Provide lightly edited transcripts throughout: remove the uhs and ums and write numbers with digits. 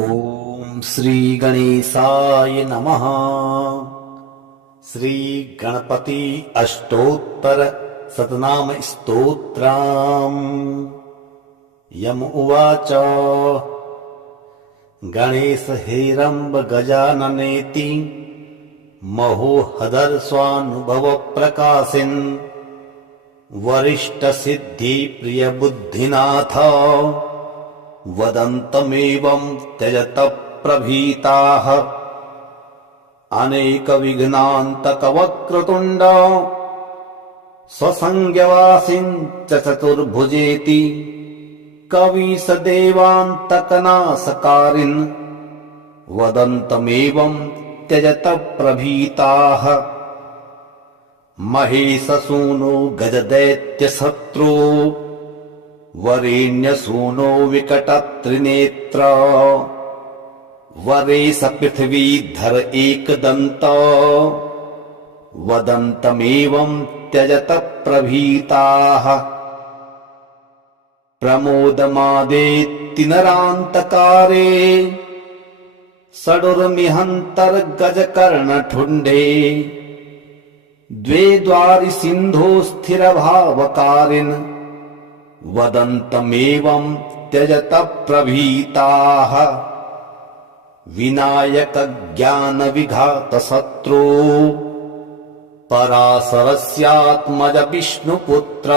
ॐ श्री गणेशाय नमः। श्री गणपति अष्टोत्तर शतनाम स्तोत्रम्। यम उवाच गणेश हेरम्ब गजाननेति महोहदर स्वानुभव प्रकाशिन् वरिष्ठ सिद्धि प्रिय बुद्धिनाथ वदन्तमेवं त्यजत प्रभीताः अनेक विघ्नान्तक वक्रतुण्ड स्वसंज्ञवासिन् च चतुर्भुजेति कवीश देवान्तक नाशकारिन् वदन्तमेवं त्यजत प्रभीताः महेशसूनो गजदैत्यशत्रो वरेण्यसूनो विकटत्रिनेत्र वरेश पृथ्वीधर एकदन्त वदन्तमेवं त्यजत प्रभीताः प्रमोदमादेत्ति नरान्तकारे षडुर्मिहन्तर्गजकर्णठुण्डे द्वे द्वारि सिन्धो स्थिरभावकारिन् वदन्तमेवं त्यजत प्रभीताः विनायक ज्ञान विघात शत्रो पराशरस्यात्मज विष्णुपुत्र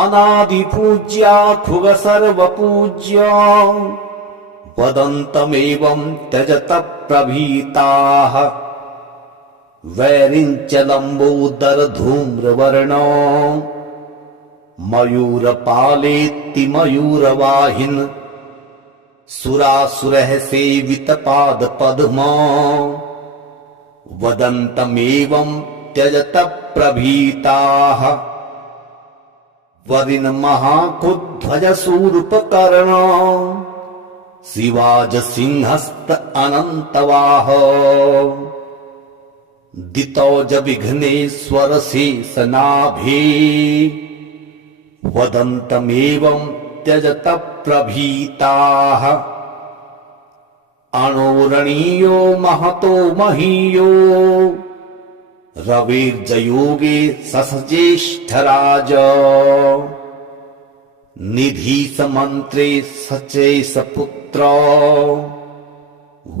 अनादिपूज्या खुग सर्वपूज्य वदन्तमेवं त्यजत प्रभीताः वैरिञ्च लम्बोदर धूम्रवर्णो मयूरपालेत्ति मयूरवाहिन् सुरासुरः सेवित पाद पद्म वदन्तमेवं त्यजत प्रभीताः वरिन् महाकुध्वज शूर्पकर्ण शिवाज सिंहस्त अनन्तवाह दितौज विघ्नेश्वर शेषनाभे वदन्तमेवं त्यजत प्रभीताः अणोरणीयो महतो महीयो रविर्जयोगे ससज्येष्ठराज निधीशमन्त्रे सचेशपुत्र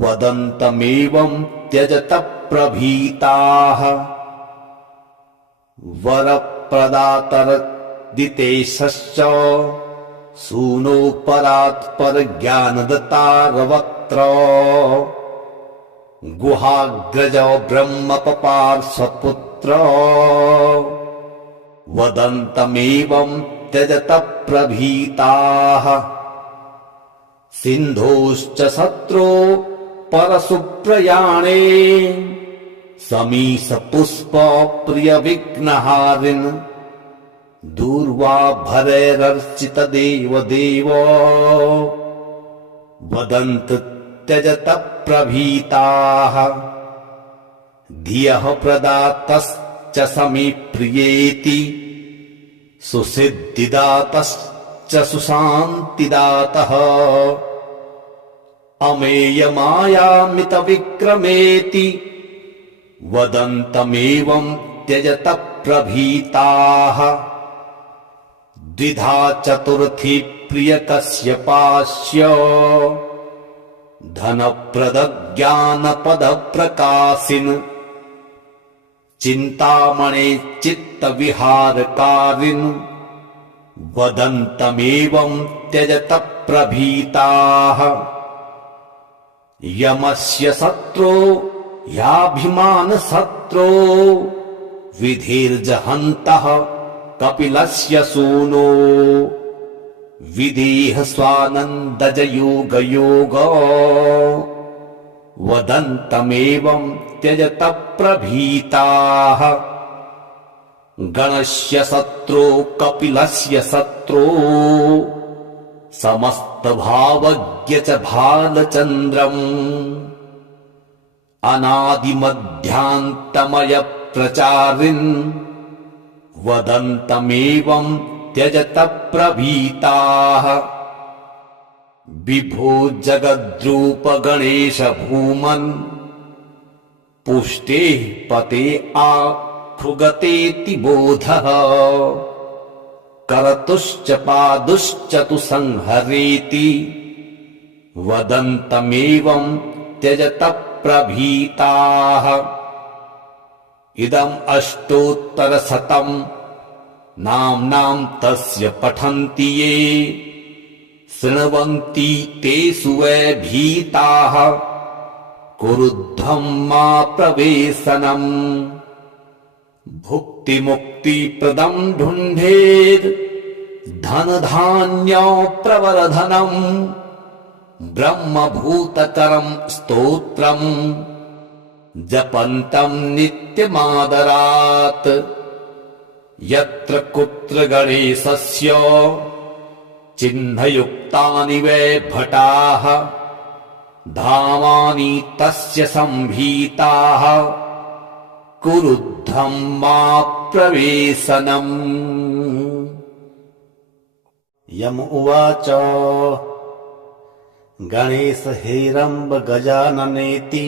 वदन्तमेवं त्यजत प्रभीताः वरप्रदातर दितेशश्च सूनो परात्पर ज्ञानदतारवक्त्र गुहाग्रज ब्रह्मपपार्श्वपुत्र वदन्तमेवं त्यजत प्रभीताः सिन्धोश्च शत्रो परशुप्रयाणे समीश पुष्प प्रिय विघ्नहारिन् दूर्वा भरैरर्चित देव देव वदन्त त्यजत प्रभीताः धियः प्रदातश्च समीप्रियेति सुसिद्धिदातश्च सुशान्तिदातः अमेयमायामित विक्रमेति वदन्तमेवं त्यजत प्रभीताः द्विधा चतुर्थी प्रिय कश्यपास्य धनप्रद ज्ञानपद प्रकाशिन् चिन्तामणे चित्त विहारकारिन् वदन्तमेवं त्यजत प्रभीताः यमस्य शत्रो याभिमान शत्रो विधिर्जहन्तः कपिलस्य सूनो विदेह स्वानन्दज योग योग वदन्तमेवं त्यजत प्रभीताः गणस्य शत्रो कपिलस्य शत्रो समस्त भावज्ञ च भालचन्द्रम् अनादिमध्यान्तमय प्रचारिन् वदन्तमेवं त्यजत प्रभीताः विभो जगद्रूप गणेश भूमन् पुष्टेः पते आभृगतेति बोधः करतुश्च पादुश्च तु संहरेति वदन्तमेवं त्यजत प्रभीताः इदम् अष्टोत्तरशतं नाम्नां तस्य पठन्ति ये शृण्वन्ति तेषु वै भीताः कुरुध्वं मा प्रवेशनम् भुक्तिमुक्तिप्रदं ढुण्ढेत् धनधान्य प्रवर्धनम् ब्रह्मभूतकरं स्तोत्रम् जपन्तं नित्यमादरात् यत्र कुत्र गणेशस्य चिह्नयुक्तानि वै भटाः धामानि तस्य सम्भीताः कुरुध्वं मा प्रवेशनम्। यम उवाच गणेश हेरम्ब गजाननेति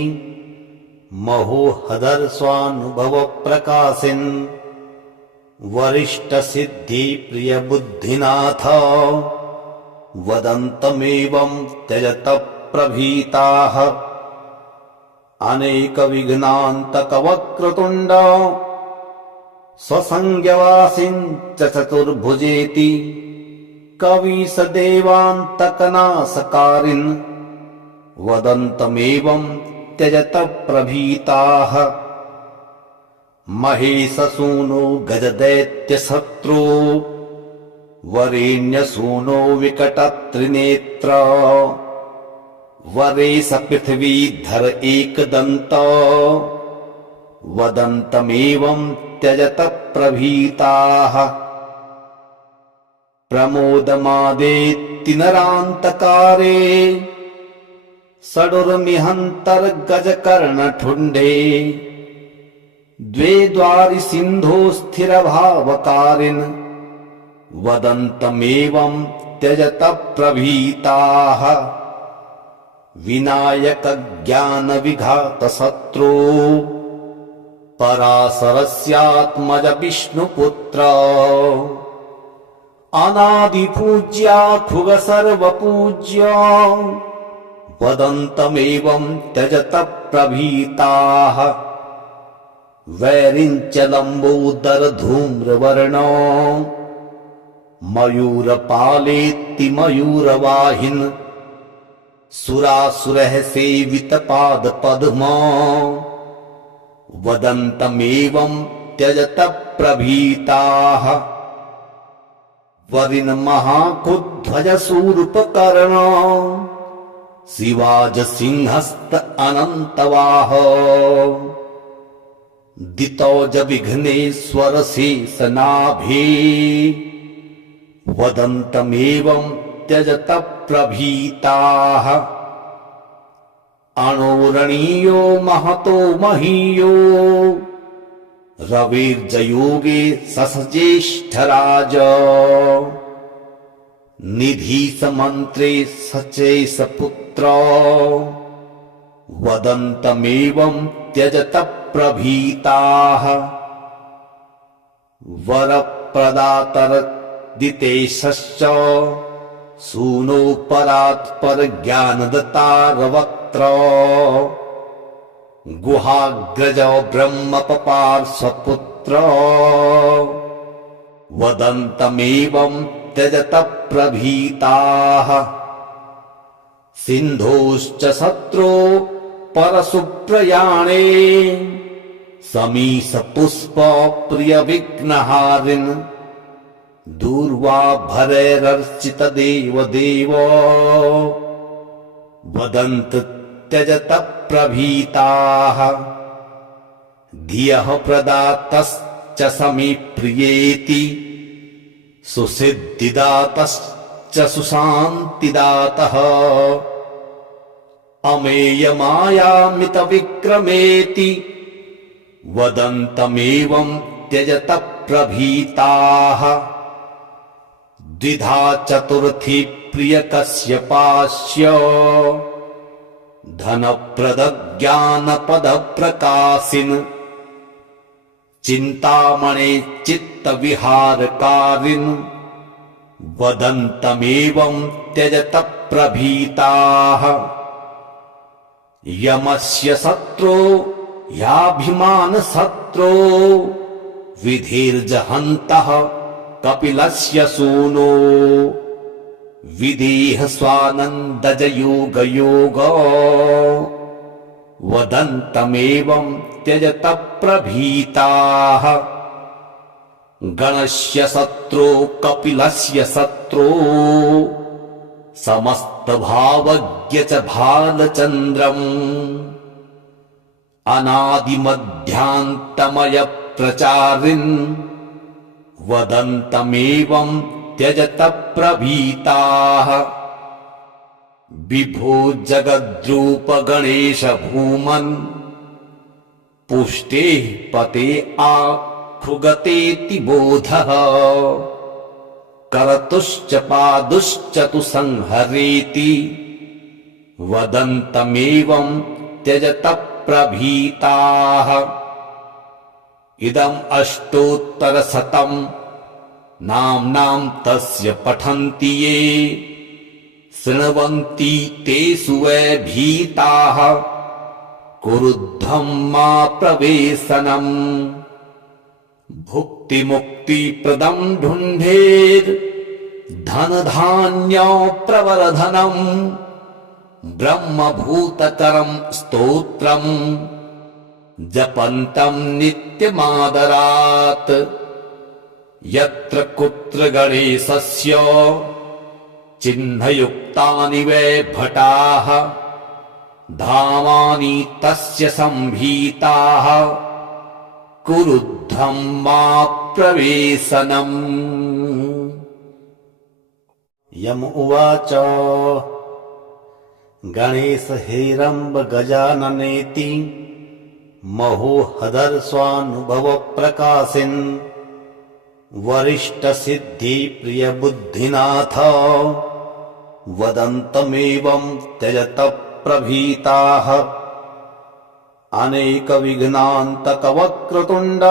महोहदर्शानुभव प्रकाशिन् वरिष्ठ सिद्धि प्रिय बुद्धिनाथ वदन्तमेवं त्यजत प्रभीताः अनेक विघ्नान्तक वक्रतुण्ड स्वसंज्ञवासिन् च चतुर्भुजेति कवीश देवान्तकनाशकारिन् वदन्तमेवं त्यजत प्रभीताः महेशसूनो गजदैत्यशत्रो वरेण्यसूनो विकटत्रिनेत्र वरेश पृथ्वीधर एकदन्त वदन्तमेवं त्यजत प्रभीताः प्रमोदमादेत्ति नरान्तकारे षडुर्मिहन्तर्गजकर्णठुण्डे द्वे द्वारि सिन्धो स्थिरभावकारिन् वदन्तमेवं त्यजत प्रभीताः विनायक ज्ञान विघात शत्रो पराशरस्यात्मज विष्णुपुत्र अनादिपूज्या खुग सर्वपूज्य वदन्तमेवं त्यजत प्रभीताः वैरिञ्च लम्बोदर धूम्रवर्णो मयूरपालेत्ति मयूरवाहिन् सुरासुरः सेवित पाद पद्मा वदन्तमेवं त्यजत प्रभीताः वरिन् महाकुध्वज शूर्पकर्ण शिवाज सिंहस्त अनन्तवाह दितौज विघ्नेश्वर शेषनाभे वदन्तमेवं त्यजत प्रभीताः अणोरणीयो महतो महीयो रविर्जयोगे ससज्येष्ठराज निधीसमन्त्रे सचेशपुत्र वदन्तमेवं त्यजत प्रभीताः वरप्रदातरदितेशश्च सूनो परात्पर ज्ञानदतारवक्त्र गुहाग्रज ब्रह्मपपार्श्वपुत्र वदन्तमेवं त्यजत प्रभीताः सिन्धोश्च शत्रो परशुप्रयाणे समीश पुष्प प्रिय विघ्नहारिन् दूर्वाभरैरर्चित देव वदन्त त्यजत प्रभीताः धियः प्रदातश्च समीप्रियेति सुसिद्धिदातश्च सुशान्तिदातः अमेयमायामितविक्रमेति वदन्तमेवं त्यजत प्रभीताः द्विधा चतुर्थी प्रियकस्यपास्य धनप्रदज्ञानपदप्रकाशिन् चिन्तामणे चित्तविहारकारिन् वदन्तमेवं त्यजत प्रभीताः। यमस्य शत्रो याभिमानशत्रो विधिर्जहन्तः कपिलस्य सूनो विदेह स्वानन्दजयोगयोगो वदन्तमेवं त्यजत प्रभीताः। गणस्य शत्रो कपिलस्य शत्रो समस्तभावज्ञ च भालचन्द्रम् अनादिमध्यान्तमय प्रचारिन् वदन्तमेवं त्यजत प्रभीताः। विभो जगद्रूप गणेश भूमन् पुष्टेः पते आखुगतेति बोधः करतुश्च पादुश्च तु संहरेति वदन्तमेवं त्यजत प्रभीताः। इदम् अष्टोत्तरशतं नाम्नां तस्य पठन्ति ये शृण्वन्ति तेषु वै भीताः कुरुध्वं मा प्रवेशनम्। भुक्तिमुक्तिप्रदं ढुण्ढेर् धनधान्य प्रवर्धनम् ब्रह्मभूतकरं स्तोत्रम् जपन्तं नित्यमादरात्। यत्र कुत्र गणेशस्य चिह्नयुक्तानि वै भटाः धामानि तस्य सम्भीताः कुरुध्वं मा प्रवेशनम्। यम उवाच गणेश हेरम्ब गजाननेति महोहदर्शानुभव प्रकाशिन् वरिष्ठ सिद्धि प्रिय बुद्धिनाथ वदन्तमेवं त्यजत प्रभीताः। अनेक विघ्नान्तक वक्रतुण्ड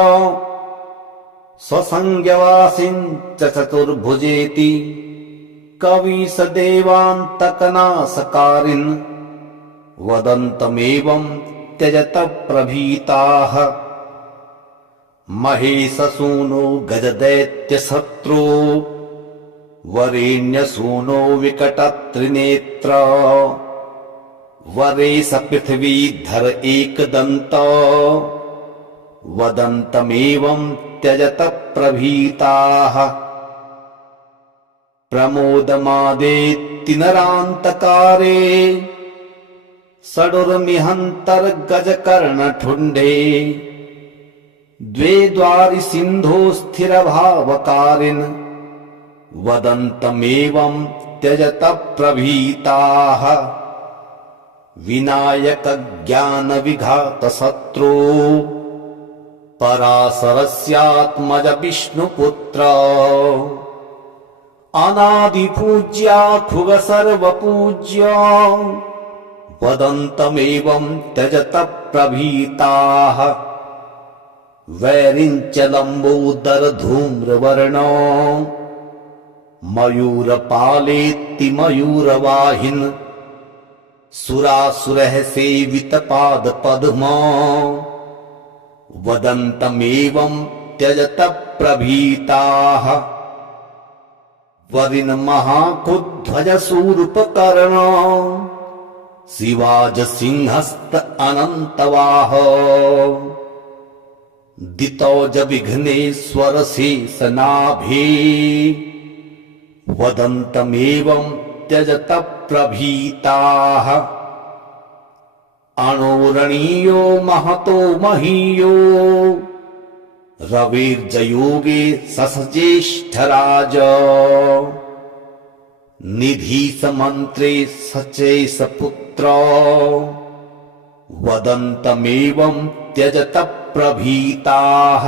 स्वसंज्ञवासिन् च चतुर्भुजेति कवीश देवान्तक नाशकारिन् वदन्तमेवं त्यजत प्रभीताः। महेशसूनो गजदैत्यशत्रो वरेण्यसूनो विकटत्रिनेत्र वरेश पृथ्वीधर एकदन्त वदन्तमेवं त्यजत प्रभीताः। प्रमोदमादेत्ति नरान्तकारे षडुर्मिहन्तर्गजकर्णठुण्डे द्वे द्वारि सिन्धो स्थिरभावकारिन् वदन्तमेवं त्यजत प्रभीताः। विनायक ज्ञान विघात शत्रो पराशरस्यात्मज विष्णुपुत्र अनादिपूज्या खुग सर्वपूज्य वदन्तमेवं त्यजत प्रभीताः। वैरिञ्च लम्बोदर धूम्रवर्णो मयूरपालेत्ति मयूरवाहिन् सुरासुरः सेवित पाद पद्मो वदन्तमेवं त्यजत प्रभीताः। वरिन् महाकुध्वज शूर्पकर्णो शिवाज सिंहस्त अनन्तवाहो दितौज विघ्नेश्वर शेषनाभे वदन्तमेवं त्यजत प्रभीताः। अणोरणीयो महतो महीयो रविर्जयोगे ससज्येष्ठराज निधीसमन्त्रे सचेशपुत्र वदन्तमेवं त्यजत प्रभीताः।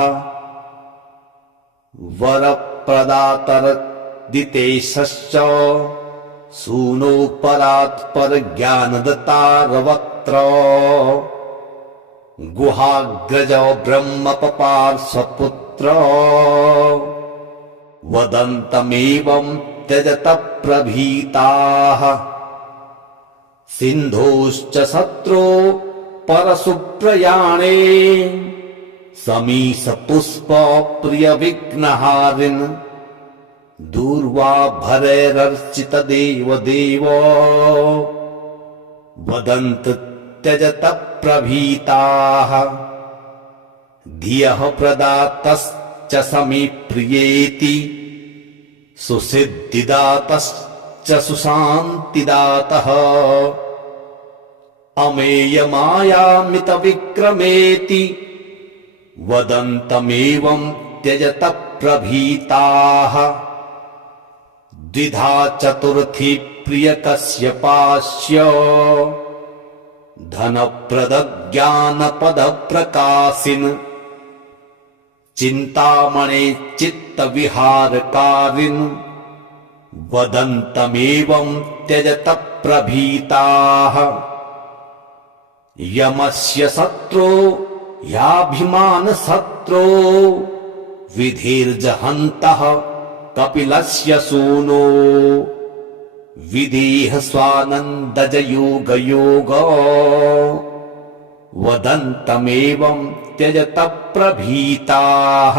वरप्रदातरदितेशश्च सूनो परात्पर ज्ञानदतारवक्त्र गुहाग्रज ब्रह्मपपार्श्वपुत्र वदन्तमेवं त्यजत प्रभीताः सिन्धोश्च शत्रो परशुप्रयाणे समीसपुष्प प्रियविघ्नहारिन् दूर्वाभरैरर्चित देवदेव वदन्त त्यजत प्रभीताः धियः प्रदातश्च समीप्रियेति सुसिद्धिदातश्च सुशान्तिदातः अमेयमायामितविक्रमेति वदन्तमेवं त्यजत प्रभीताः द्विधा चतुर्थी प्रियकस्यपास्य धनप्रदज्ञानपदप्रकाशिन् चिन्तामणे चित्तविहारकारिन् वदन्तमेवं त्यजत प्रभीताः यमस्य शत्रो याभिमानशत्रो विधिर्जहन्तः कपिलस्य सूनो विदेह स्वानन्दजयोगयोग वदन्तमेवं त्यजत प्रभीताः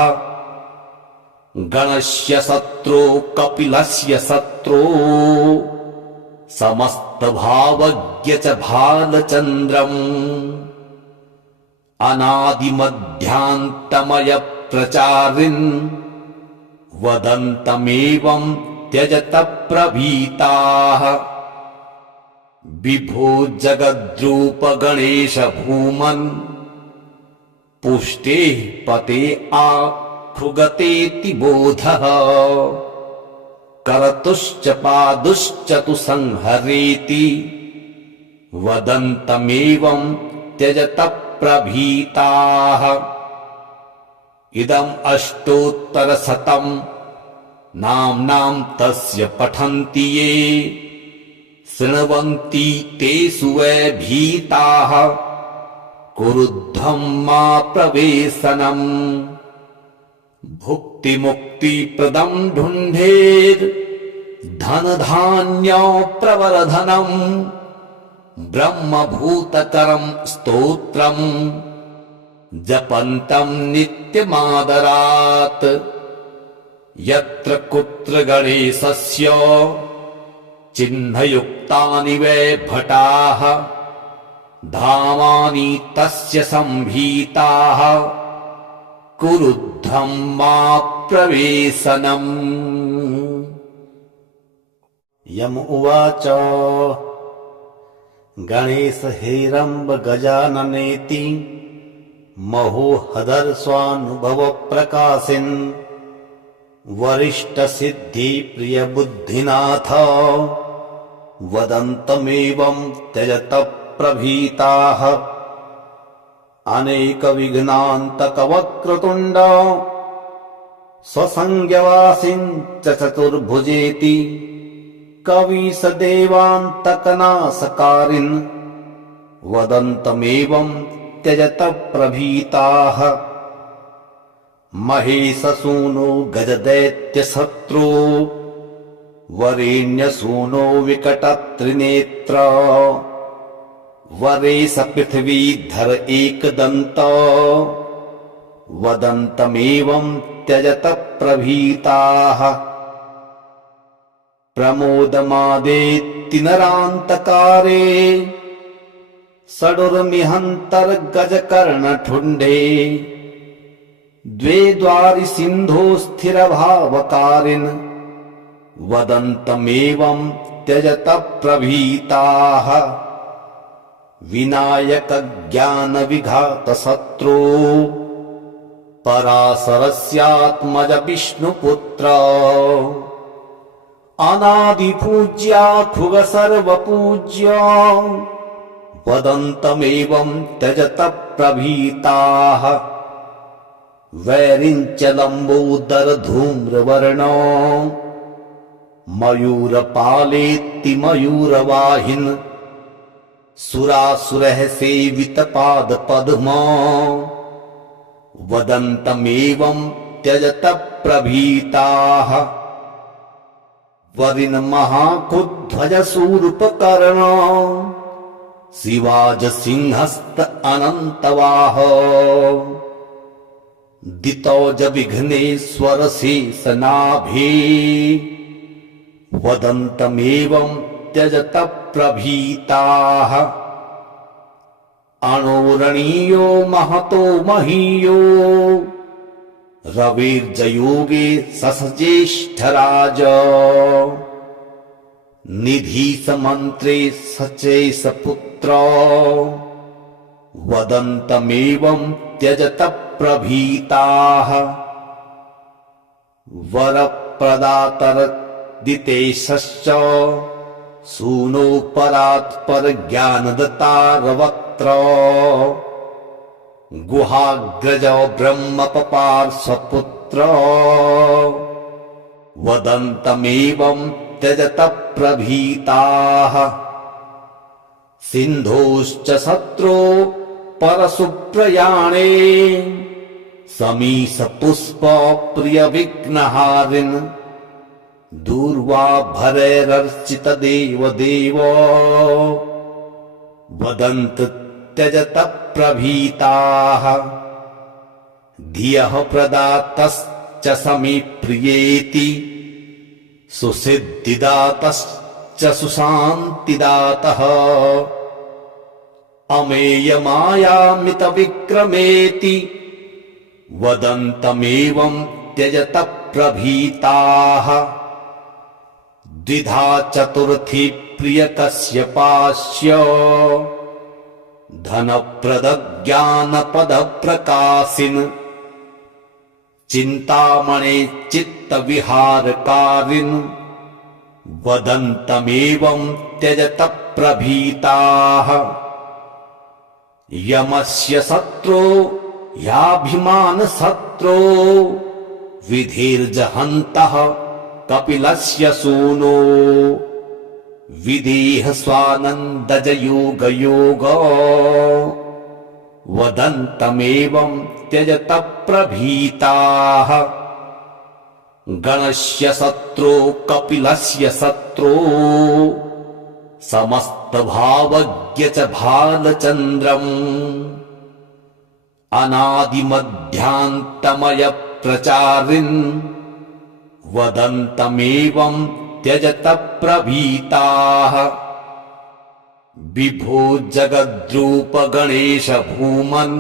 गणस्य शत्रो कपिलस्य शत्रो समस्तभावज्ञ च भालचन्द्रम् अनादिमध्यान्तमय प्रचारिन् वदन्तमेवं त्यजत प्रभीताः विभो जगद्रूप गणेश भूमन् पुष्टेः पते आखुगतेति बोधः करतुश्च पादुश्च तु संहरेति वदन्तमेवं त्यजत प्रभीताः इदम् अष्टोत्तरशतं नाम्नां तस्य पठन्ति ये शृण्वन्ति तेषु वै भीताः कुरुध्वं मा प्रवेशनम् भुक्तिमुक्तिप्रदं ढुण्ढेर् धनधान्य प्रवर्धनम् ब्रह्मभूतकरं स्तोत्रम् जपन्तं नित्यमादरात् यत्र कुत्र गणेशस्य चिह्नयुक्तानि वै भटाः धामानि तस्य सम्भीताः कुरुध्वं मा प्रवेशनम्। यम उवाच गणेश हेरम्ब गजाननेति महोहदर्शानुभव प्रकाशिन् वरिष्ठ सिद्धि प्रिय बुद्धिनाथ वदन्तमेवं त्यजत प्रभीताः अनेक विघ्नान्तक वक्रतुण्ड स्वसंज्ञवासिन् च चतुर्भुजेति कवीश देवान्तकनाशकारिन् वदन्तमेवं त्यजत प्रभीताः महेशसूनो गजदैत्यशत्रो वरेण्यसूनो विकटत्रिनेत्र वरेश पृथ्वीधर एकदन्त वदन्तमेवं त्यजत प्रभीताः प्रमोदमादेत्ति नरान्तकारे षडुर्मिहन्तर्गजकर्णठुण्डे द्वे द्वारि सिन्धो स्थिरभावकारिन् वदन्तमेवं त्यजत प्रभीताः विनायक ज्ञान विघात शत्रो पराशरस्यात्मज विष्णुपुत्र अनादिपूज्या खुग सर्वपूज्य वदन्तमेवं त्यजत प्रभीताः वैरिञ्च लम्बोदर धूम्रवर्णो मयूरपालेति मयूरवाहिन् सुरासुरः सेवितपादपद्मा वदन्तमेवं त्यजत प्रभीताः वरिन् महाकुध्वजशूर्पकर्ण शिवाजसिंहस्त अनन्तवाह दितौज विघ्नेश्वर शेषनाभे वदन्तमेवं त्यजत प्रभीताः अणोरणीयो महतो महीयो रविर्जयोगे ससज्येष्ठराज निधीसमन्त्रे सचेशपुत्र वदन्तमेवं त्यजत प्रभीताः वरप्रदातरदितेशश्च सूनो परात्परज्ञानदतारवक्त्र गुहाग्रज ब्रह्मपपार्श्वपुत्र वदन्तमेवं त्यजत प्रभीताः सिन्धोश्च शत्रो परशुप्रयाणे समीशपुष्प प्रियविघ्नहारिन् दूर्वाभरैरर्चित देवदेव वदन्त त्यजत प्रभीताः धियः प्रदातश्च समीप्रियेति सुसिद्धिदातश्च सुशान्तिदातः अमेयमायामितविक्रमेति वदन्तमेवं त्यजत प्रभीताः द्विधा चतुर्थी प्रियकस्यपास्य धनप्रदज्ञानपदप्रकाशिन् चिन्तामणे चित्तविहारकारिन् वदन्तमेवं त्यजत प्रभीताः यमस्य शत्रो याभिमानशत्रो विधिर्जहन्तः कपिलस्य सूनो विदेह स्वानन्दजयोगयोग वदन्तमेवं त्यजत प्रभीताः गणस्य शत्रो कपिलस्य शत्रो समस्तभावज्ञ च भालचन्द्रम् अनादिमध्यान्तमय प्रचारिन् वदन्तमेवं त्यजत प्रभीताः विभो जगद्रूप गणेश भूमन्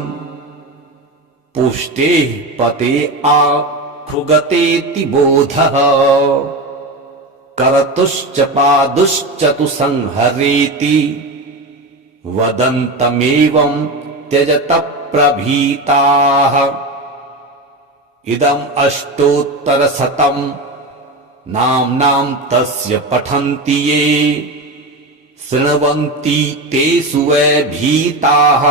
पुष्टेः पते आखुगतेति बोधः करतुश्च पादुश्च तु संहरेति वदन्तमेवं त्यजत प्रभीताः इदम् अष्टोत्तरशतम् नाम्नां तस्य पठन्ति ये शृण्वन्ति तेषु वै भीताः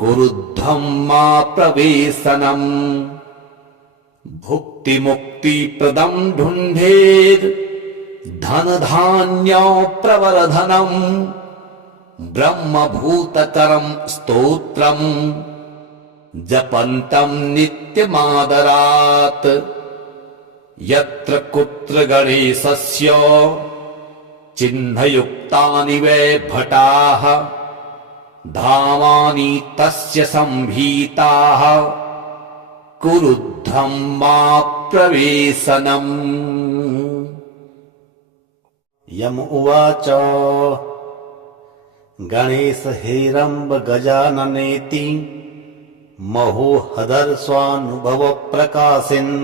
कुरुध्वं मा प्रवेशनम् भुक्तिमुक्तिप्रदं ढुण्ढेर् धनधान्य प्रवर्धनम् ब्रह्मभूतकरं स्तोत्रम् जपन्तं नित्यमादरात् यत्र कुत्र गणेशस्य चिह्नयुक्तानि वै भटाः धामानि तस्य संभीताः कुरुध्वं मा प्रवेशनम्। यम उवाच गणेश हेरम्ब गजाननेति महोहदर्शानुभव प्रकाशिन्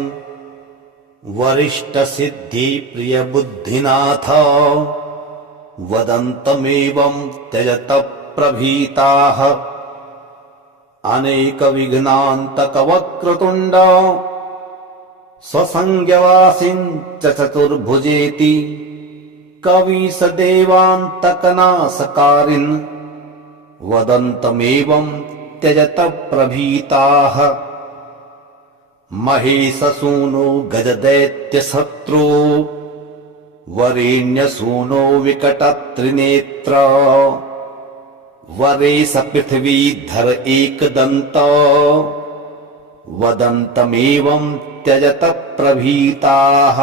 वरिष्ठ सिद्धि प्रिय बुद्धिनाथ वदन्तमेवं त्यजत प्रभीताः अनेक विघ्नान्तक वक्रतुण्ड स्वसंज्ञवासिन् च चतुर्भुजेति कवीश देवान्तकनाशकारिन् वदन्तमेवं त्यजत प्रभीताः महेशसूनो गजदैत्यशत्रो वरेण्यसूनो विकटत्रिनेत्र वरेश पृथ्वीधर एकदन्त वदन्तमेवं त्यजत प्रभीताः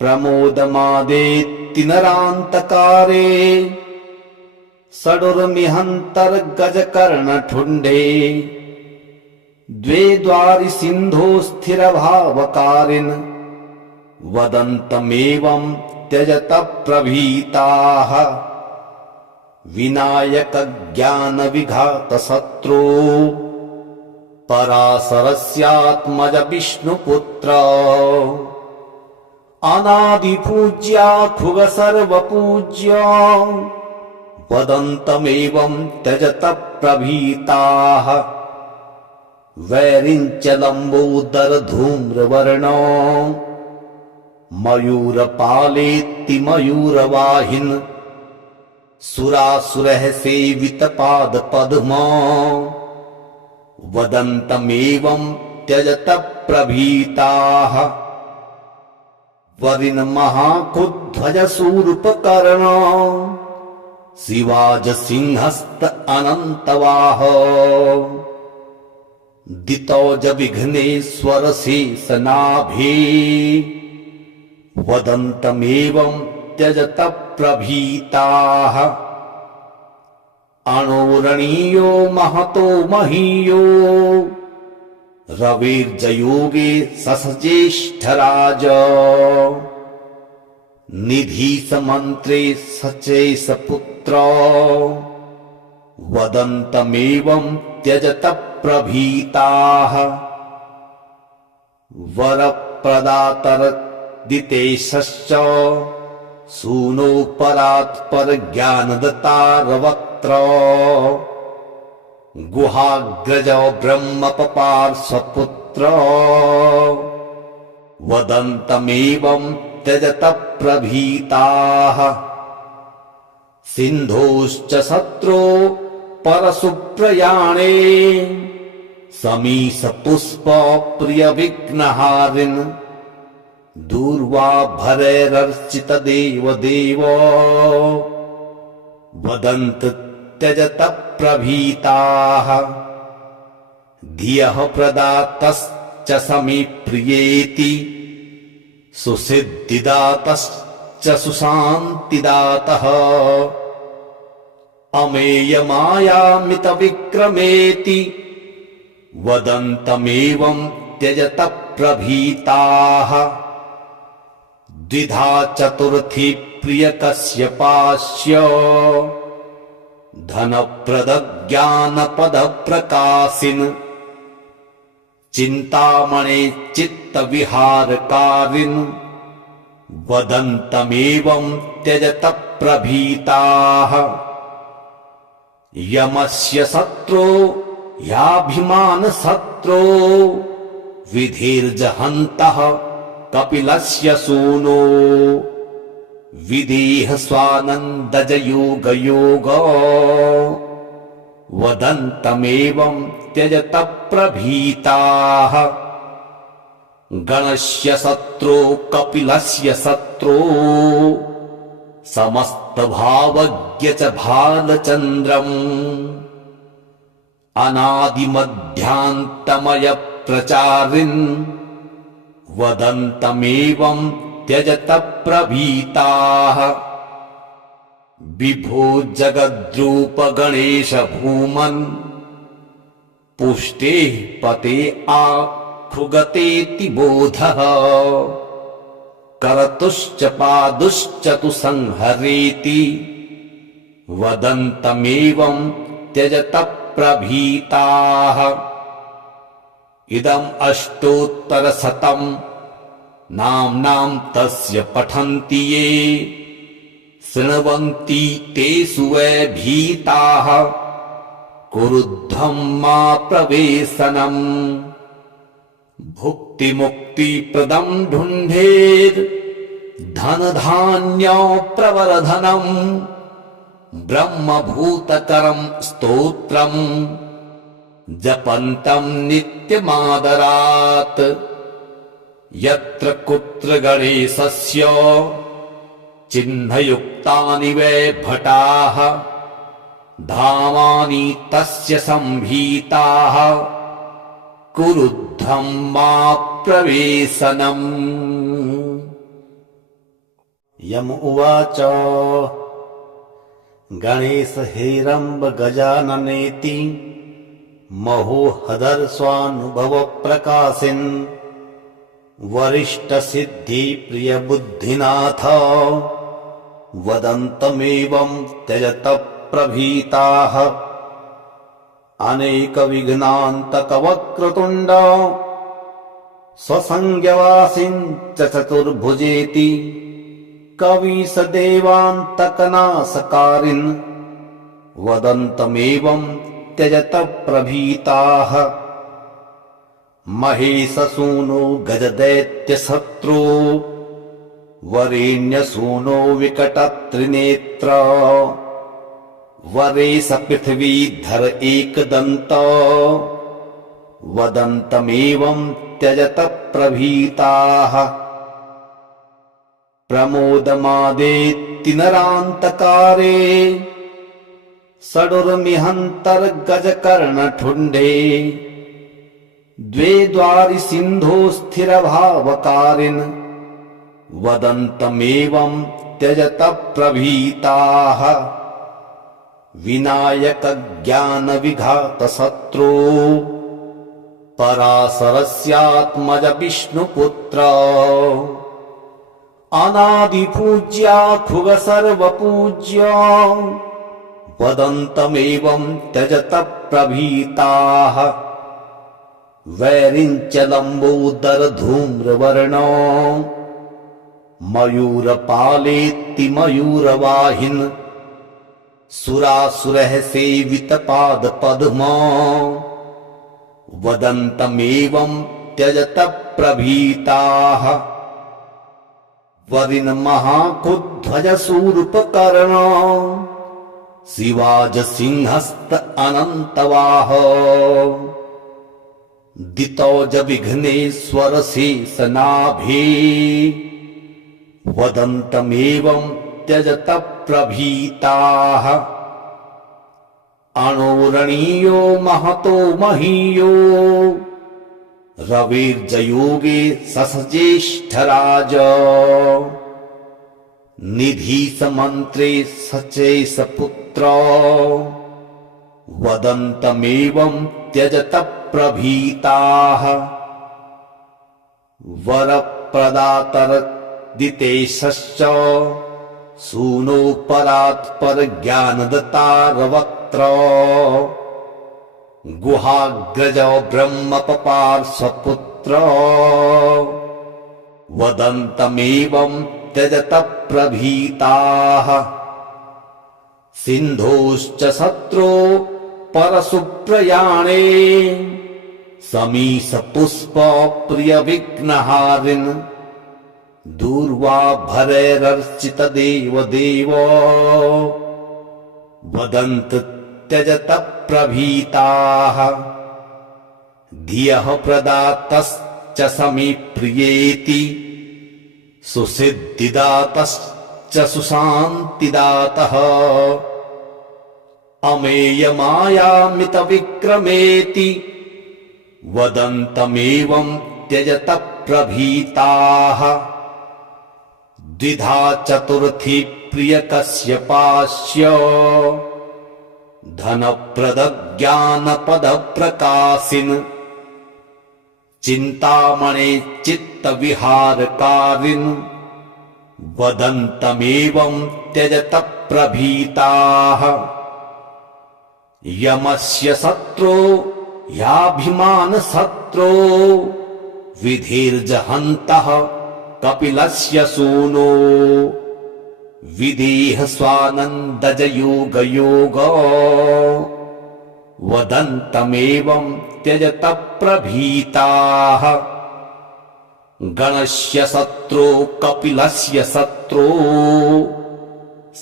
प्रमोदमादेत्ति नरान्तकारे षडुर्मिहन्तर्गजकर्णठुण्डे द्वे द्वारि सिन्धो स्थिरभावकारिन् वदन्तमेवं त्यजत प्रभीताः विनायक ज्ञान विघात शत्रु पराशरस्यात्मज विष्णुपुत्र अनादिपूज्या खुग सर्वपूज्य वदन्तमेवं त्यजत प्रभीताः वैरिञ्च लम्बोदर धूम्रवर्णो मयूरपालेत्ति मयूरवाहिन् सुरासुरः सेवित पाद पद्मो वदन्तमेवं त्यजत प्रभीताः वरिन् महाकुध्वज शूर्पकर्णो शिवाज सिंहस्त अनन्तवाह दितौज विघ्नेश्वर शेषनाभे वदन्तमेवं त्यजत प्रभीताः अणोरणीयो महतो महीयो रविर्जयोगे ससज्येष्ठराज निधीसमन्त्रे सचेशपुत्र वदन्तमेवं त्यजत प्रभीताः वरप्रदातरदितेशश्च सूनो परात्पर ज्ञानदतारवक्त्र गुहाग्रज ब्रह्मपपार्श्वपुत्र वदन्तमेवं त्यजत प्रभीताः सिन्धोश्च शत्रो परशुप्रयाणे समीश पुष्प प्रिय विघ्नहारिन् दूर्वाभरैरर्चित देवदेव वदन्त त्यजत प्रभीताः धियः प्रदातश्च समीप्रियेति सुसिद्धिदातश्च सुशान्तिदातः अमेयमायामितविक्रमेति वदन्तमेवं त्यजत प्रभीताः द्विधा चतुर्थी प्रियकस्यपास्य धनप्रद ज्ञानपद प्रकाशिन् चिन्तामणे चित्तविहारकारिन् वदन्तमेवं त्यजत प्रभीताः यमस्य शत्रो याभिमान शत्रो विधिर्जहन्तः कपिलस्य सूनो विदेह स्वानन्दज योगयोग वदन्तमेवं त्यजत प्रभीताः गणस्य शत्रो कपिलस्य शत्रो समस्तभावज्ञ च भालचन्द्रम् अनादिमध्यान्तमय प्रचारिन् वदन्तमेवं त्यजत प्रभीताः विभो जगद्रूप गणेश भूमन् पुष्टेः पते आखुगतेति बोधः करतुश्च पादुश्च तु संहरेति वदन्तमेवं त्यजत प्रभीताः इदम् अष्टोत्तरशतं नाम्नां तस्य पठन्ति ये शृण्वन्ति तेषु वै भीताः कुरुध्वं मा प्रवेशनम् भुक्तिमुक्तिप्रदं ढुण्ढेर् धनधान्य प्रवरधनम् ब्रह्मभूतकरं स्तोत्रम् जपन्तं नित्यमादरात् यत्र कुत्र गणेशस्य चिह्नयुक्तानि वै भटाः धामानि तस्य सम्भीताः कुरुद्धं मा प्रवेशनम्। यम उवाच गणेश हेरम्ब गजाननेति महोहदर्शानुभव प्रकाशिन् वरिष्ठ सिद्धि प्रिय बुद्धिनाथ वदन्तमेवं त्यजत प्रभीताः अनेक विघ्नान्तक वक्रतुण्ड स्वसंज्ञवासिन् च चतुर्भुजेति कवीश देवान्तकनाशकारिन् वदन्तमेवं त्यजत प्रभीताः महेशसूनो गजदैत्यशत्रो वरेण्यसूनो विकटत्रिनेत्र वरेश पृथ्वीधर एकदन्त वदन्तमेवं त्यजत प्रभीताः प्रमोदमादेत्ति नरान्तकारे षडुर्मिहन्तर्गजकर्णठुण्डे द्वे द्वारि सिन्धो स्थिरभावकारिन् वदन्तमेवं त्यजत प्रभीताः विनायक ज्ञान विघात शत्रो पराशरस्यात्मज विष्णुपुत्र अनादिपूज्या खुग सर्वपूज्य वदन्तमेवं त्यजत प्रभीताः वैरिञ्च लम्बोदर धूम्रवर्णो मयूरपालेत्ति मयूरवाहिन् सुरासुरः सेवित पाद पद्मो वदन्तमेवं त्यजत प्रभीताः वरिन् महाकुध्वज शूर्पकर्णो शिवाज सिंहस्त अनन्तवाहो दितौज विघ्नेश्वर शेषनाभे वदन्तमेवं त्यजत प्रभीताः अणोरणीयो महतो महीयो रविर्जयोगे ससज्येष्ठराज निधीशमन्त्रे सचेशपुत्र वदन्तमेवं त्यजत प्रभीताः वरप्रदातरदितेशश्च सूनो परात्पर ज्ञानदतारवक्त्र गुहाग्रज ब्रह्मपपार्श्वपुत्र वदन्तमेवं त्यजत प्रभीताः सिन्धोश्च शत्रो परशुप्रयाणे समीश पुष्प प्रिय विघ्नहारिन् दूर्वा भरैरर्चित देव देव वदन्त त्यजत प्रभीताः धियः प्रदातश्च समीप्रियेति सुसिद्धिदातश्च सुशान्तिदातः अमेयमायामित विक्रमेति वदन्तमेवं त्यजत प्रभीताः द्विधा चतुर्थी प्रिय कश्यपास्य धनप्रद ज्ञानपद प्रकाशिन् चिन्तामणे चित्त विहारकारिन् वदन्तमेवं त्यजत प्रभीताः यमस्य शत्रो याभिमान शत्रो विधिर्जहन्तः कपिलस्य सूनो विदेह स्वानन्दज योग योग वदन्तमेवं त्यजत प्रभीताः गणस्य शत्रो कपिलस्य शत्रो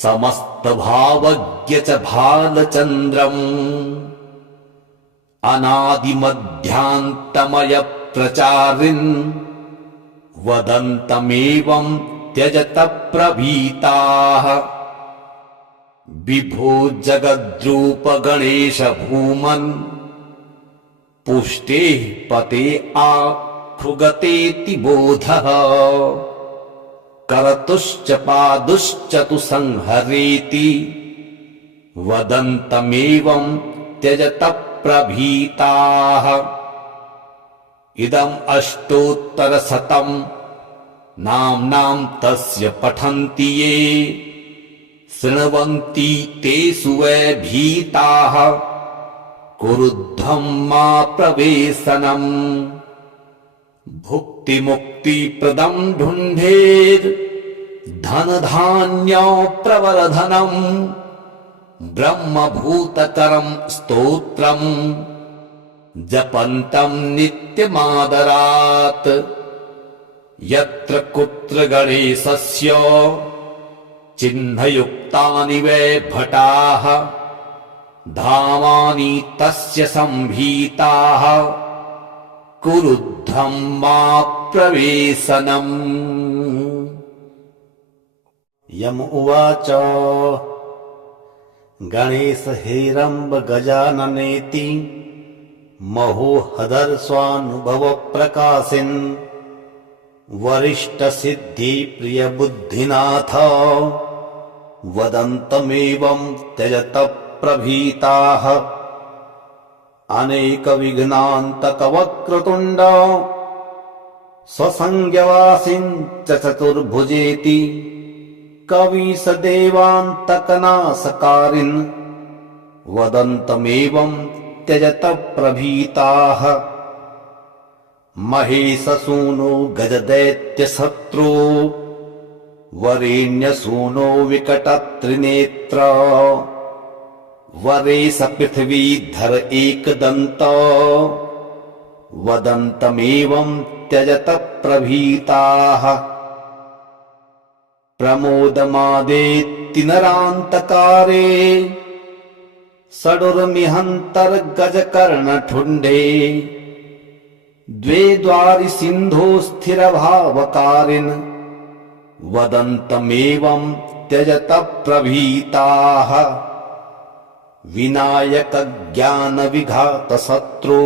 समस्त भावज्ञ च भालचन्द्रम् अनादिमध्यान्तमय प्रचारिन् वदन्तमेवं त्यजत प्रभीताः विभो जगद्रूप गणेश भूमन् पुष्टेः पते आखुगतेति बोधः करतुश्च पादुश्च तु संहरेति वदन्तमेवं त्यजत प्रभीताः इदम् अष्टोत्तरशतं नाम्नां तस्य पठन्ति ये शृण्वन्ति तेषु वै भीताः कुरुध्वं मा प्रवेशनम् भुक्तिमुक्तिप्रदं ढुण्ढेर् धनधान्य प्रवरधनम् ब्रह्मभूतकरं स्तोत्रम् जपन्तं नित्यमादरात् यत्र कुत्र गणेशस्य चिह्नयुक्तानि वै भटाः धामानि तस्य सम्भीताः कुरुध्वं मा प्रवेशनम्। यम उवाच गणेश हेरम्ब गजाननेति महोहदर स्वानुभव प्रकाशिन् वरिष्ठ सिद्धि प्रिय बुद्धिनाथ वदन्तमेवं त्यजत प्रभीताः अनेक विघ्नान्तक वक्रतुण्ड स्वसंज्ञवासिन् च चतुर्भुजेति कवीश देवान्तकनाशकारिन् वदन्तमेवं त्यजत प्रभीताः महेशसूनो गजदैत्यशत्रो वरेण्यसूनो विकटत्रिनेत्र वरेश पृथ्वीधर एकदन्त वदन्तमेवं त्यजत प्रभीताः प्रमोदमादेत्ति नरान्तकारे षडुर्मिहन्तर्गजकर्णठुण्डे द्वे द्वारि सिन्धो स्थिरभावकारिन् वदन्तमेवं त्यजत प्रभीताः विनायक ज्ञान विघात शत्रो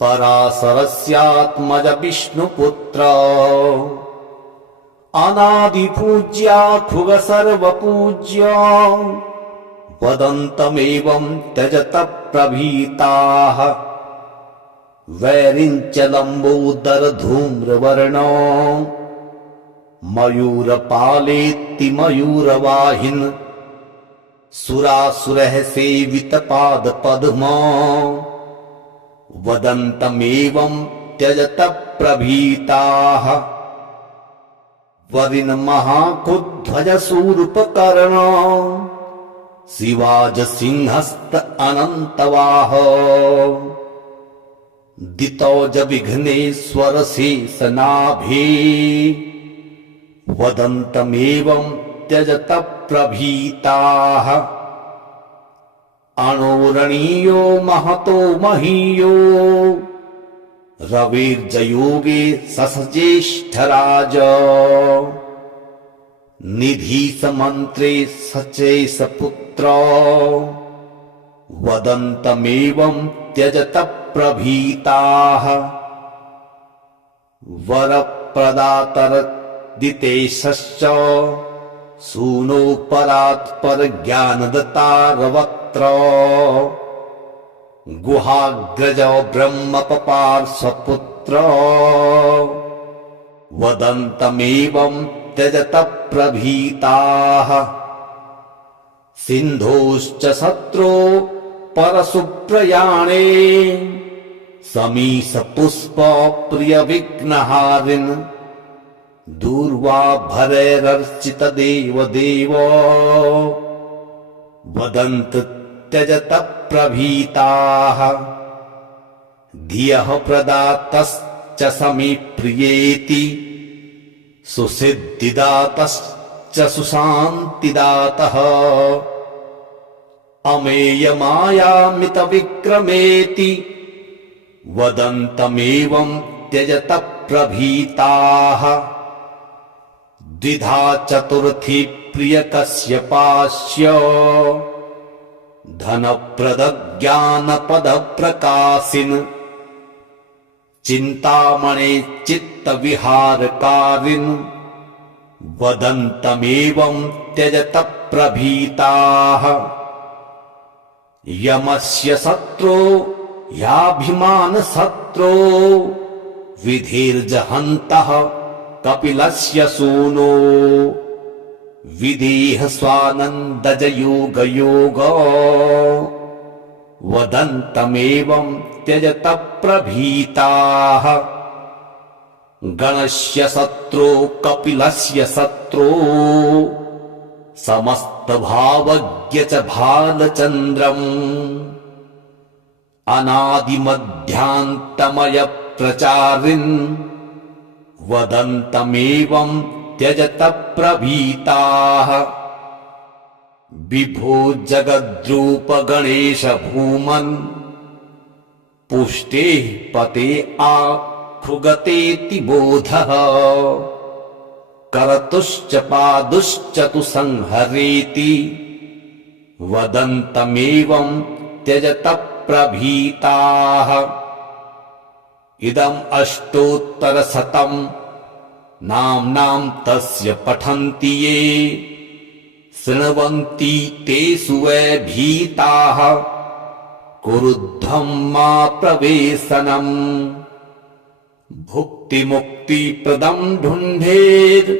पराशरस्यात्मज विष्णुपुत्र अनादिपूज्या खुग सर्वपूज्य वदन्तमेवं त्यजत प्रभीताः वैरिञ्च लम्बोदर धूम्रवर्णो मयूरपालेत्ति मयूरवाहिन् सुरासुरः सेवित पाद पद्मो वदन्तमेवं त्यजत प्रभीताः वरिन् महाकुध्वज शूर्पकर्णो शिवाज सिंहस्त अनन्तवाह दितौज विघ्नेश्वर शेषनाभे वदन्तमेवं त्यजत प्रभीताः अणोरणीयो महतो महीयो रविर्जयोगे ससज्येष्ठराज निधीश मन्त्रे सचेशपुत्र वदन्तमेवं त्यजत प्रभीताः वरप्रदातर दितेशश्च सूनो परात्पर ज्ञानदतारवक्त्र गुहाग्रज ब्रह्मपपार्श्वपुत्र वदन्तमेवं त्यजत प्रभीताः सिन्धोश्च शत्रो परशुप्रयाणे समीश पुष्प प्रिय विघ्नहारिन् दूर्वा भरैरर्चित देव देव वदन्त त्यजत प्रभीताः धियः प्रदातश्च समीप्रियेति सुसिद्धिदातश्च सुशान्तिदातः अमेयमायामित विक्रमेति वदन्तमेवं त्यजत प्रभीताः द्विधा चतुर्थी प्रियकस्य पास्य धनप्रद ज्ञानपद प्रकाशिन चिन्तामणे चित्तविहारकारिन् वदन्तमेवं त्यजत प्रभीताः यमस्य शत्रो याभिमानशत्रो विधिर्जहन्तः कपिलस्य सूनो विदेह स्वानन्दजयोगयोगो वदन्तमेवं त्यजत प्रभीताः गणस्य शत्रो कपिलस्य शत्रो समस्तभावज्ञ च भालचन्द्रम् अनादिमध्यान्तमय प्रचारिन् वदन्तमेवं त्यजत प्रभीताः विभो जगद्रूप गणेश भूमन् पुष्टेः पते आखुगतेति बोधः करतुश्च पादुश्च तु संहरेति वदन्तमेवं त्यजत प्रभीताः इदम् अष्टोत्तरशतम् नाम्नां तस्य पठन्ति ये शृण्वन्ति तेषु वै भीताः कुरुध्वं मा प्रवेशनम् भुक्तिमुक्तिप्रदं ढुण्ढेत्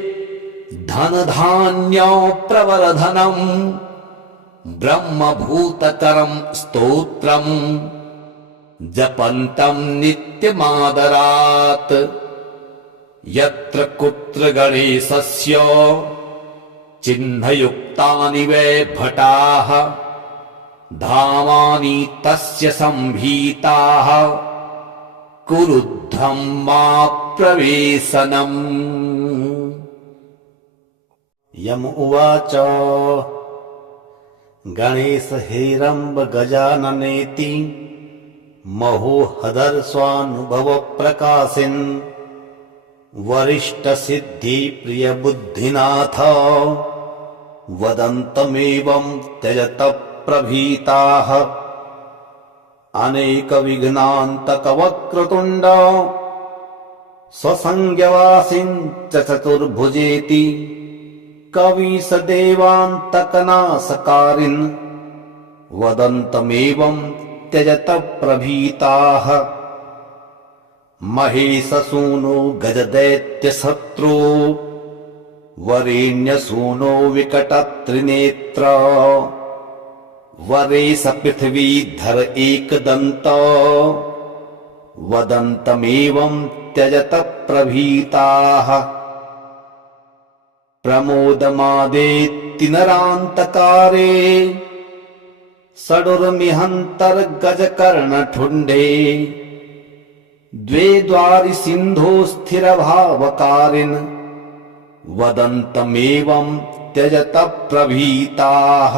धनधान्य प्रवर्धनम् ब्रह्मभूतकरं स्तोत्रम् जपन्तं नित्यमादरात् यत्र कुत्र गणेशस्य चिह्नयुक्तानि वै भटाः धामानि तस्य सम्भीताः कुरुध्वं मा प्रवेशनम्। यम उवाच गणेश हेरम्ब गजाननेति महोहदर्शानुभव प्रकाशिन् वरिष्ठ सिद्धि प्रिय बुद्धिनाथ वदन्तमेवं त्यजत प्रभीताः अनेक विघ्नान्तक वक्रतुण्ड स्वसंज्ञवासिन् च चतुर्भुजेति कवीश देवान्तकनाशकारिन् वदन्तमेवं त्यजत प्रभीताः महेशसूनो गजदैत्यशत्रो वरेण्यसूनो विकटत्रिनेत्र वरेश पृथ्वीधर एकदन्त वदन्तमेवं त्यजत प्रभीताः प्रमोदमादेत्ति नरान्तकारे षडुर्मिहन्तर्गजकर्णठुण्डे द्वे द्वारि सिन्धो स्थिरभावकारिन् वदन्तमेवं त्यजत प्रभीताः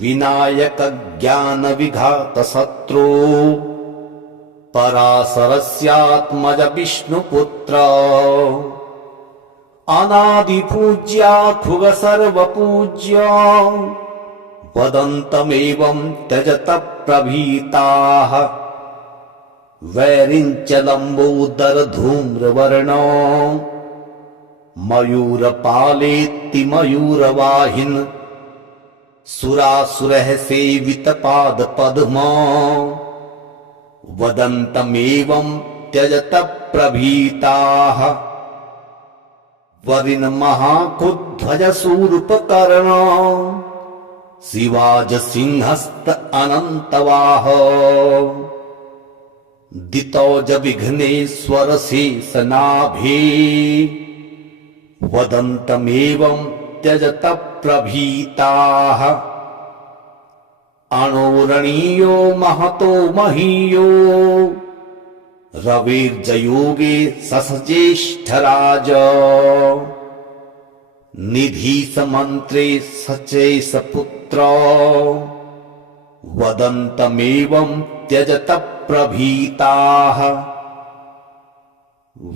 विनायक ज्ञान विघात शत्रो पराशरस्यात्मज विष्णुपुत्र अनादिपूज्या खुग सर्वपूज्य वदन्तमेवं त्यजत प्रभीताः वैरिञ्च लम्बोदर धूम्रवर्णो मयूरपालेत्ति मयूरवाहिन् सुरासुरः सेवित पाद पद्मो वदन्तमेवं त्यजत प्रभीताः वरिन् महाकुध्वज शूर्पकर्णो शिवाज सिंहस्त अनन्तवाहो दितौज विघ्नेश्वर शेषनाभे वदन्तमेवं त्यजत प्रभीताः अणोरणीयो महतो महीयो रविर्जयोगे ससज्येष्ठराज निधीसमन्त्रे सचेशपुत्र वदन्तमेवं त्यजत प्रभीताः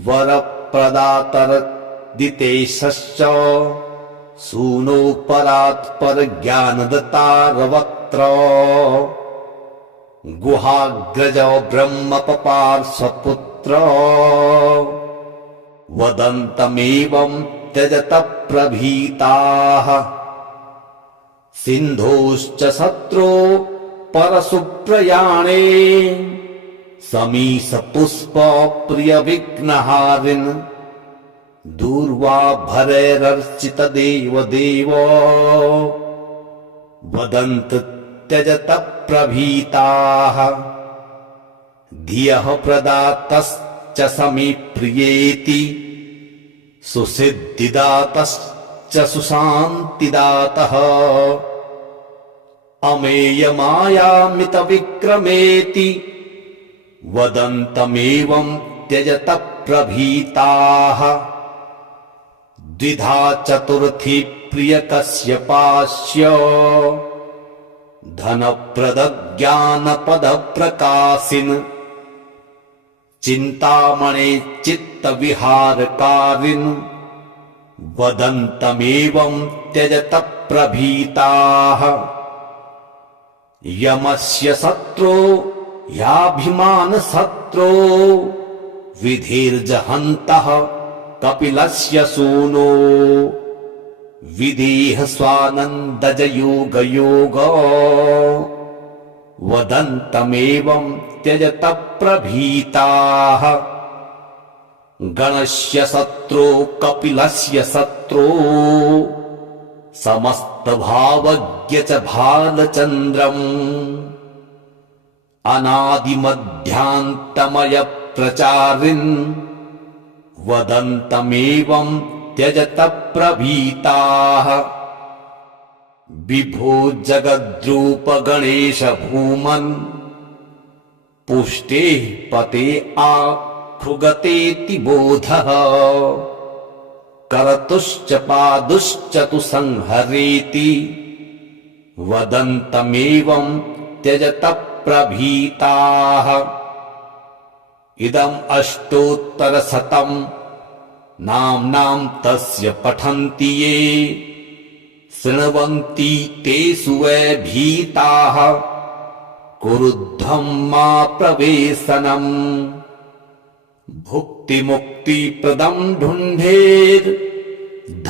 वरप्रदातरदितेशश्च सूनो परात्परज्ञानदतारवक्त्र गुहाग्रज ब्रह्मपपार्श्वपुत्र वदन्तमेवं त्यजत प्रभीताः सिन्धोश्च शत्रो परशुप्रयाणे समीसपुष्पप्रियविघ्नहारिन् दूर्वाभरैरर्चितदेवदेव वदन्त त्यजत प्रभीताः धियः प्रदातश्च समीप्रियेति सुसिद्धिदातश्च सुशान्तिदातः अमेयमायामितविक्रमेति वदन्तमेवं त्यजत प्रभीताः द्विधा चतुर्थी प्रियकस्यपास्य धनप्रदज्ञानपदप्रकाशिन् चिन्तामणे चित्तविहारकारिन् वदन्तमेवं त्यजत प्रभीताः यमस्य शत्रो याभिमानशत्रो विधिर्जहन्तः कपिलस्य सूनो विदेह स्वानन्दजयोगयोगो वदन्तमेवं त्यजत प्रभीताः गणस्य शत्रो कपिलस्य शत्रो समस्तभावज्ञ च भालचन्द्रम् अनादिमध्यान्तमयप्रचारिन् वदन्तमेवं त्यजत प्रभीताः विभो जगद्रूप गणेश भूमन् पुष्टेः पते आखृगतेति बोधः करतुश्च पादुश्च तु संहरेति वदन्तमेवं त्यजत प्रभीताः इदम् अष्टोत्तरशतं नाम्नां तस्य पठन्ति ये शृण्वन्ति तेषु वै भीताः कुरुध्वं मा प्रवेशनम् भुक्तिमुक्तिप्रदं ढुण्ढेर्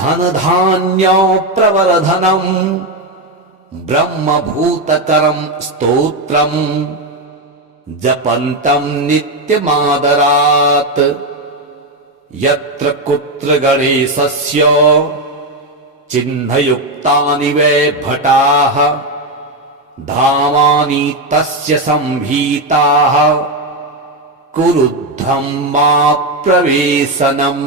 धनधान्यप्रवरधनम् ब्रह्मभूतकरं स्तोत्रम् जपन्तं नित्यमादरात् यत्र कुत्र गणेशस्य चिह्नयुक्तानि वै भटाः धामानि तस्य सम्भीताः कुरुध्वं मा प्रवेशनम्।